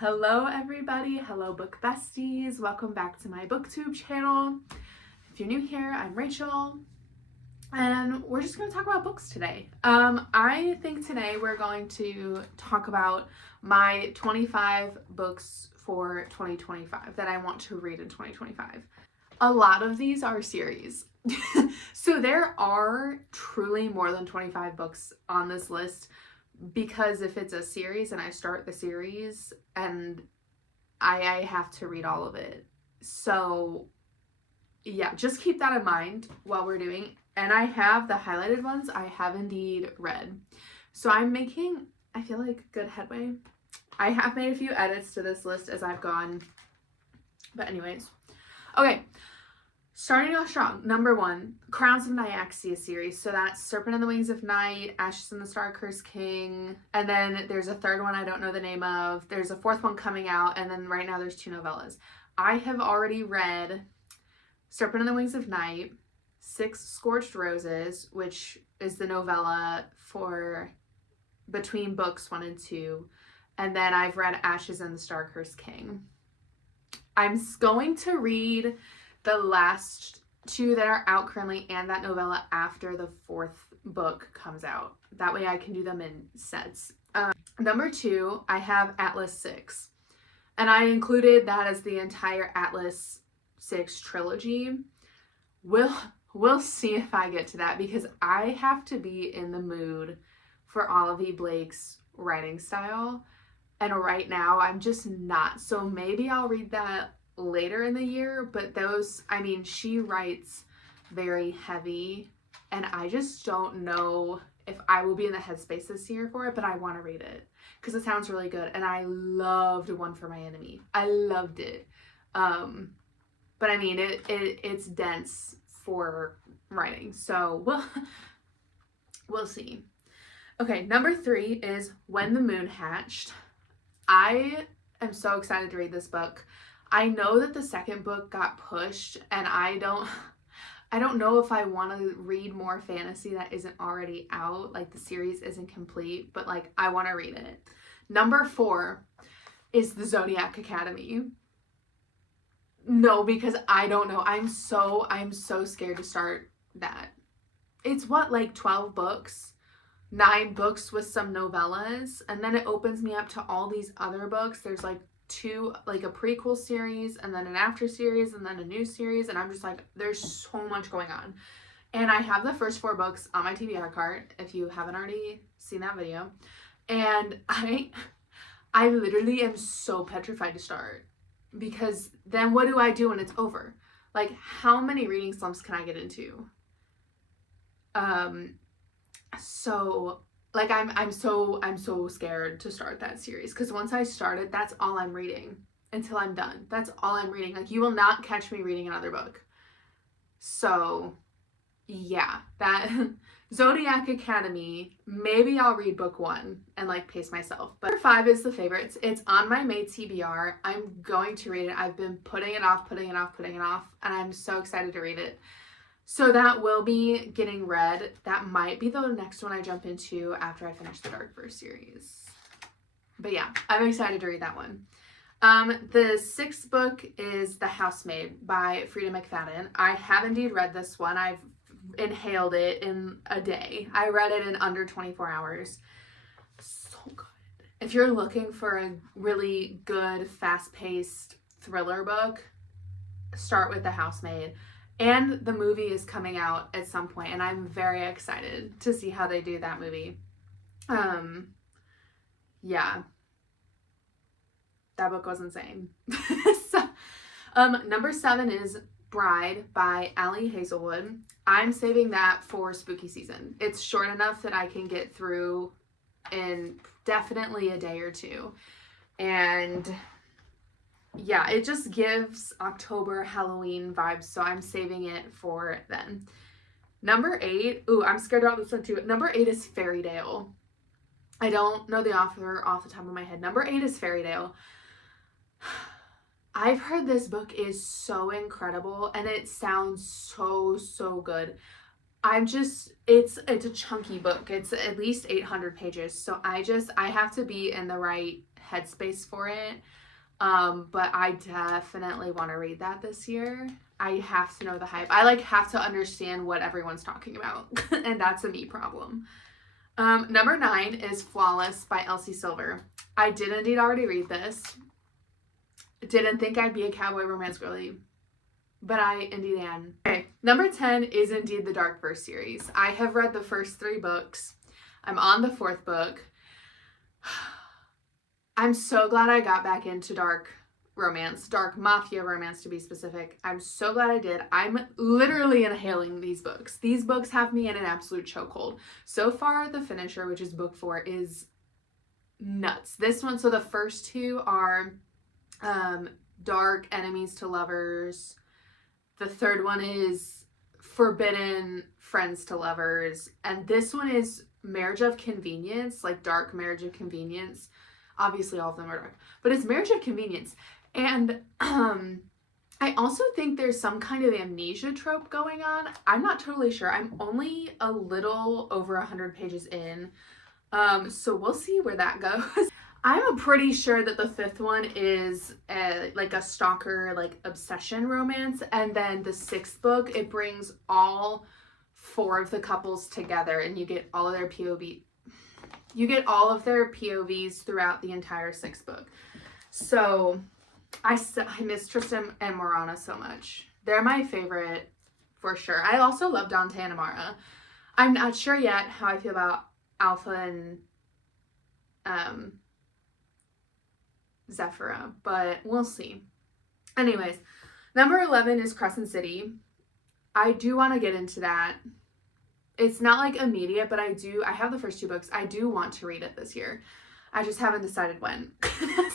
Hello everybody, hello book besties, welcome back to my booktube channel. If you're new here, I'm Rachel, and we're just going to talk about books today. I think today we're going to talk about my 25 books for 2025 that I want to read in 2025. A lot of these are series. So there are truly more than 25 books on this list, because if it's a series and I start the series and I have to read all of it. So yeah, just keep that in mind while we're doing. And I have the highlighted ones I have indeed read. So I'm making, I feel like, good headway. I have made a few edits to this list as I've gone. But anyways. Okay. Starting off strong, number 1, Crowns of Nyaxia series. So that's Serpent and the Wings of Night, Ashes and the Star-Cursed King, and then there's a third one I don't know the name of. There's a fourth one coming out, and then right now there's 2 novellas. I have already read Serpent and the Wings of Night, 6 Scorched Roses, which is the novella for between books 1 and 2, and then I've read Ashes and the Star-Cursed King. I'm going to read the last 2 that are out currently and that novella after the 4th book comes out. That way I can do them in sets. Number 2, I have Atlas 6. And I included that as the entire Atlas 6 trilogy. We'll see if I get to that, because I have to be in the mood for Olivia Blake's writing style. And right now I'm just not. So maybe I'll read that later in the year, but those, I mean, she writes very heavy, and I just don't know if I will be in the headspace this year for it, but I want to read it because it sounds really good, and I loved One for My Enemy. I loved it. But I mean, it's dense for writing, so we'll see. Okay, number 3 is When the Moon Hatched. I am so excited to read this book. I know that the second book got pushed, and I don't know if I want to read more fantasy that isn't already out. Like, the series isn't complete, but like, I want to read it. Number 4 is The Zodiac Academy. No, because I don't know. I'm so scared to start that. It's what, like 12 books? 9 books with some novellas, and then it opens me up to all these other books. There's like 2, like a prequel series, and then an after series, and then a new series, and I'm just like, there's so much going on. And I have the first 4 books on my TBR cart, if you haven't already seen that video, and I literally am so petrified to start, because then what do I do when it's over? Like, how many reading slumps can I get into? So like, I'm so scared to start that series, because once I start it, that's all I'm reading until I'm done. That's all I'm reading. Like, you will not catch me reading another book. So yeah, that Zodiac Academy, maybe I'll read book 1 and like pace myself. But number 5 is The Favorites. It's on my May TBR. I'm going to read it. I've been putting it off, and I'm so excited to read it. So that will be getting read. That might be the next one I jump into after I finish the Darkverse series. But yeah, I'm excited to read that one. The 6th book is The Housemaid by Frida McFadden. I have indeed read this one. I've inhaled it in a day. I read it in under 24 hours. So good. If you're looking for a really good, fast-paced thriller book, start with The Housemaid. And the movie is coming out at some point, and I'm very excited to see how they do that movie. Yeah. That book was insane. So, number 7 is Bride by Ali Hazelwood. I'm saving that for spooky season. It's short enough that I can get through in definitely a day or 2. And yeah, it just gives October Halloween vibes, so I'm saving it for then. Number 8, I'm scared about this one too. Number 8 is Fairytale. I don't know the author off the top of my head. Number 8 is Fairytale. I've heard this book is so incredible, and it sounds so good. It's a chunky book. It's at least 800 pages, so I have to be in the right headspace for it. But I definitely want to read that this year. I have to know the hype. I like have to understand what everyone's talking about. And that's a me problem. Number 9 is Flawless by Elsie Silver. I did indeed already read this. Didn't think I'd be a cowboy romance girly, but I indeed am. Okay, number 10 is indeed the Dark Verse series. I have read the first 3 books. I'm on the 4th book. I'm so glad I got back into dark romance, dark mafia romance to be specific. I'm so glad I did. I'm literally inhaling these books. These books have me in an absolute chokehold. So far, the finisher, which is book 4, is nuts. This one, so the first 2 are Dark Enemies to Lovers. The third one is Forbidden Friends to Lovers. And this one is Marriage of Convenience, like Dark Marriage of Convenience. Obviously, all of them are dark, but it's Marriage of Convenience. And I also think there's some kind of amnesia trope going on. I'm not totally sure. I'm only a little over 100 pages in, so we'll see where that goes. I'm pretty sure that the 5th one is like a stalker, like obsession romance, and then the 6th book, it brings all 4 of the couples together, and you get all of their POV. You get all of their POVs throughout the entire 6th book. So I miss Tristan and Morana so much. They're my favorite for sure. I also love Dante and Amara. I'm not sure yet how I feel about Alpha and Zephyra, but we'll see. Anyways, number 11 is Crescent City. I do want to get into that. It's not like immediate, but I have the first 2 books. I do want to read it this year. I just haven't decided when.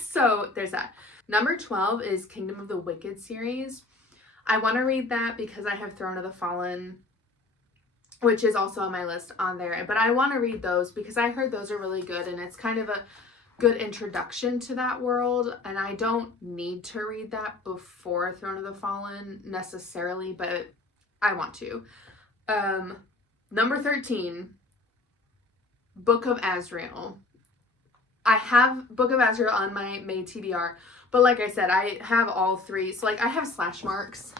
So there's that. Number 12 is Kingdom of the Wicked series. I want to read that because I have Throne of the Fallen, which is also on my list on there. But I want to read those because I heard those are really good, and it's kind of a good introduction to that world. And I don't need to read that before Throne of the Fallen necessarily, but I want to. Number 13, Book of Azrael. I have Book of Azrael on my May TBR, but like I said, I have all 3. So like I have slash marks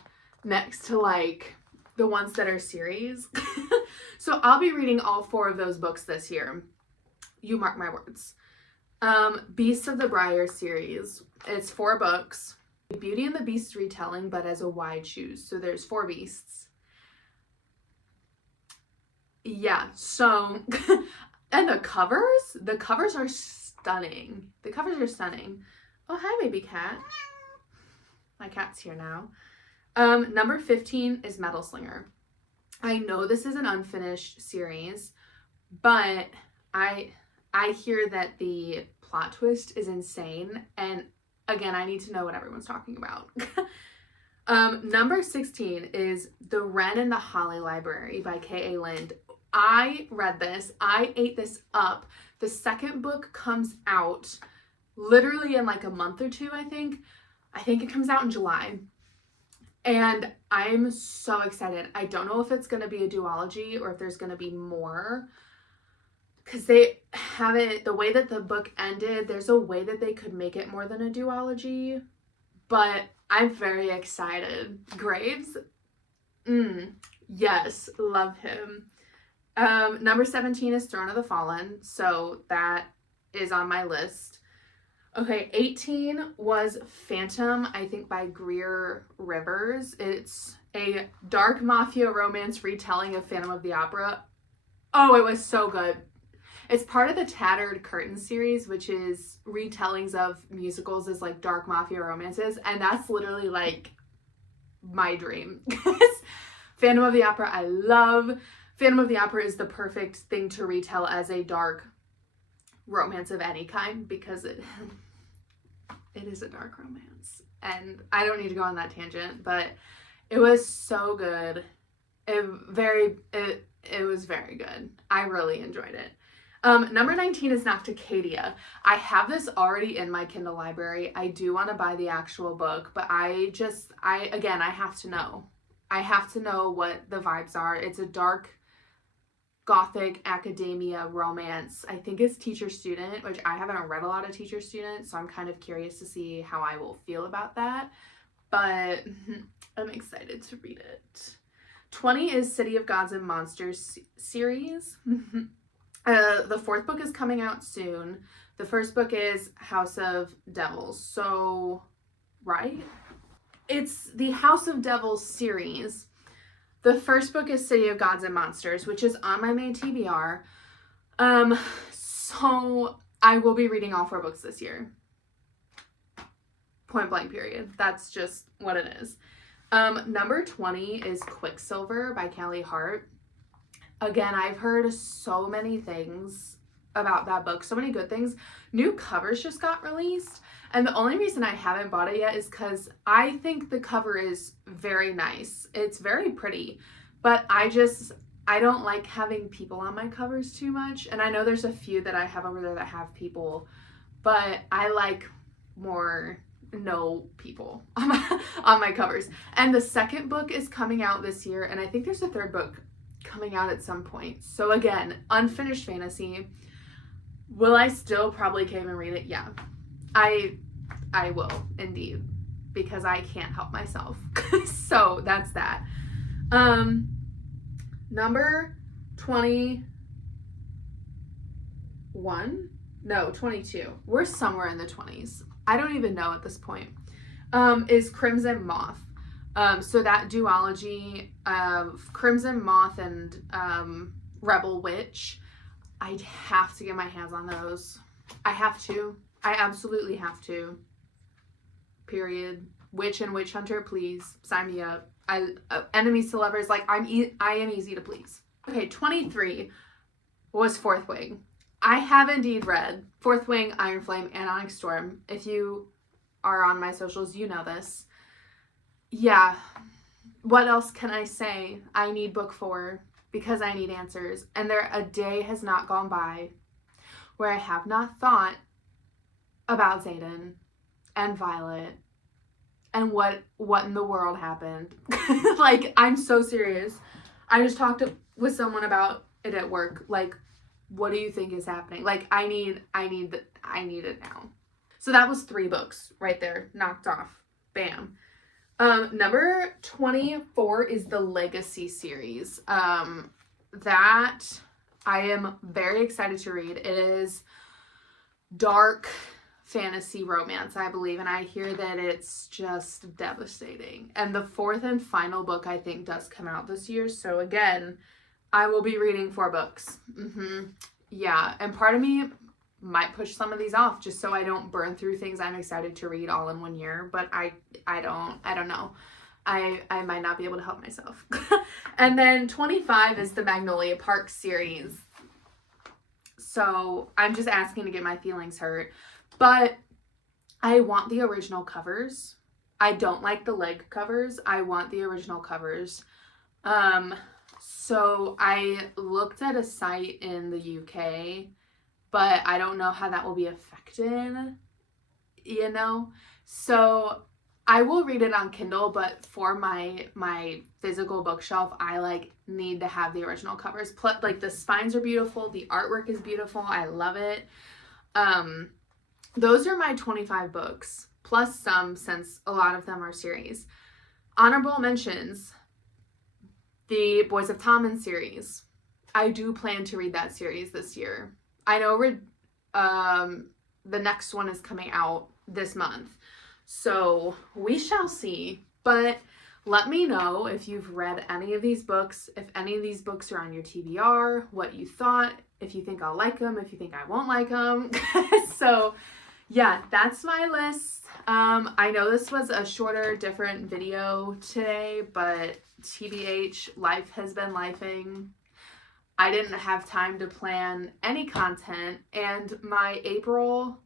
next to like the ones that are series. So I'll be reading all 4 of those books this year. You mark my words. Beasts of the Briar series. It's 4 books. Beauty and the Beast retelling, but as a wide shoes. So there's 4 beasts. Yeah, so, and the covers are stunning. The covers are stunning. Oh, hi, baby cat. My cat's here now. Number 15 is Metal Slinger. I know this is an unfinished series, but I hear that the plot twist is insane, and again, I need to know what everyone's talking about. Number 16 is The Wren and the Holly Library by K.A. Lind. I read this. I ate this up. The 2nd book comes out literally in like a month or 2, I think. I think it comes out in July. And I'm so excited. I don't know if it's going to be a duology or if there's going to be more. Because they have it, the way that the book ended, there's a way that they could make it more than a duology. But I'm very excited. Graves? Yes, love him. Number 17 is Throne of the Fallen, so that is on my list. Okay, 18 was Phantom, I think by Greer Rivers. It's a dark mafia romance retelling of Phantom of the Opera. Oh, it was so good. It's part of the Tattered Curtain series, which is retellings of musicals as like dark mafia romances, and that's literally like my dream. Phantom of the Opera, I love. Phantom of the Opera is the perfect thing to retell as a dark romance of any kind because it is a dark romance. And I don't need to go on that tangent, but it was so good. It was very good. I really enjoyed it. Number 19 is Nocticadia. I have this already in my Kindle library. I do want to buy the actual book, but I have to know. I have to know what the vibes are. It's a dark gothic academia romance. I think it's teacher student, which I haven't read a lot of teacher student, so I'm kind of curious to see how I will feel about that. But I'm excited to read it. 20 is City of Gods and Monsters series. The fourth book is coming out soon. The first book is House of Devils. So, right? It's the House of Devils series. The first book is City of Gods and Monsters, which is on my main TBR. So I will be reading all 4 books this year. Point blank period. That's just what it is. Number 20 is Quicksilver by Kelly Hart. Again, I've heard so many things about that book, so many good things. New covers just got released, and the only reason I haven't bought it yet is because I think the cover is very nice. It's very pretty, but I don't like having people on my covers too much, and I know there's a few that I have over there that have people, but I like more no people on my covers. And the second book is coming out this year, and I think there's a third book coming out at some point. So again, unfinished fantasy. Will I still probably cave and read it? Yeah, I will indeed, because I can't help myself. So that's that. Number 21? No, 22. We're somewhere in the 20s. I don't even know at this point. Is Crimson Moth. So that duology of Crimson Moth and Rebel Witch, I'd have to get my hands on those. I have to. I absolutely have to. Period. Witch and Witch Hunter, please sign me up. Enemies to lovers, like I am easy to please. Okay, 23 was Fourth Wing. I have indeed read Fourth Wing, Iron Flame, and Onyx Storm. If you are on my socials, you know this. Yeah. What else can I say? I need book 4 because I need answers. And a day has not gone by where I have not thought about Xaden and Violet and what in the world happened. Like, I'm so serious. I just talked with someone about it at work. Like, what do you think is happening? Like, I need it now. So that was 3 books right there, knocked off. Bam. Number 24 is the Legacy series. That I am very excited to read. It is dark fantasy romance, I believe, and I hear that it's just devastating. And the 4th and final book, I think, does come out this year. So again, I will be reading 4 books. Yeah, and part of me might push some of these off just so I don't burn through things I'm excited to read all in one year, but I don't know. I might not be able to help myself. And then 25 is the Magnolia Park series. So I'm just asking to get my feelings hurt. But I want the original covers. I don't like the leg covers. I want the original covers. So I looked at a site in the UK, but I don't know how that will be affected, you know? So I will read it on Kindle, but for my physical bookshelf, I need to have the original covers. Plus, the spines are beautiful, the artwork is beautiful. I love it. Those are my 25 books, plus some, since a lot of them are series. Honorable mentions, the Boys of Tommen series. I do plan to read that series this year. I know the next one is coming out this month, so we shall see. But let me know if you've read any of these books, if any of these books are on your TBR, what you thought, if you think I'll like them, if you think I won't like them. So yeah, that's my list. I know this was a shorter, different video today, but TBH, life has been lifing. I didn't have time to plan any content, and my April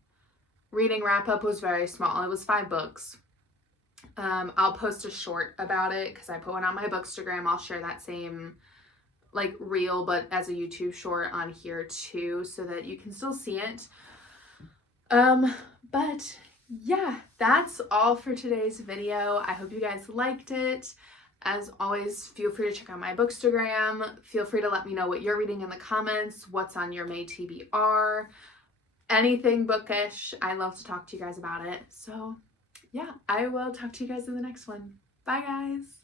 reading wrap-up was very small. It was 5 books. I'll post a short about it because I put one on my Bookstagram. I'll share that same reel, but as a YouTube short on here too, so that you can still see it. But yeah, that's all for today's video. I hope you guys liked it. As always, feel free to check out my Bookstagram. Feel free to let me know what you're reading in the comments, what's on your May TBR, anything bookish. I love to talk to you guys about it. So yeah, I will talk to you guys in the next one. Bye guys.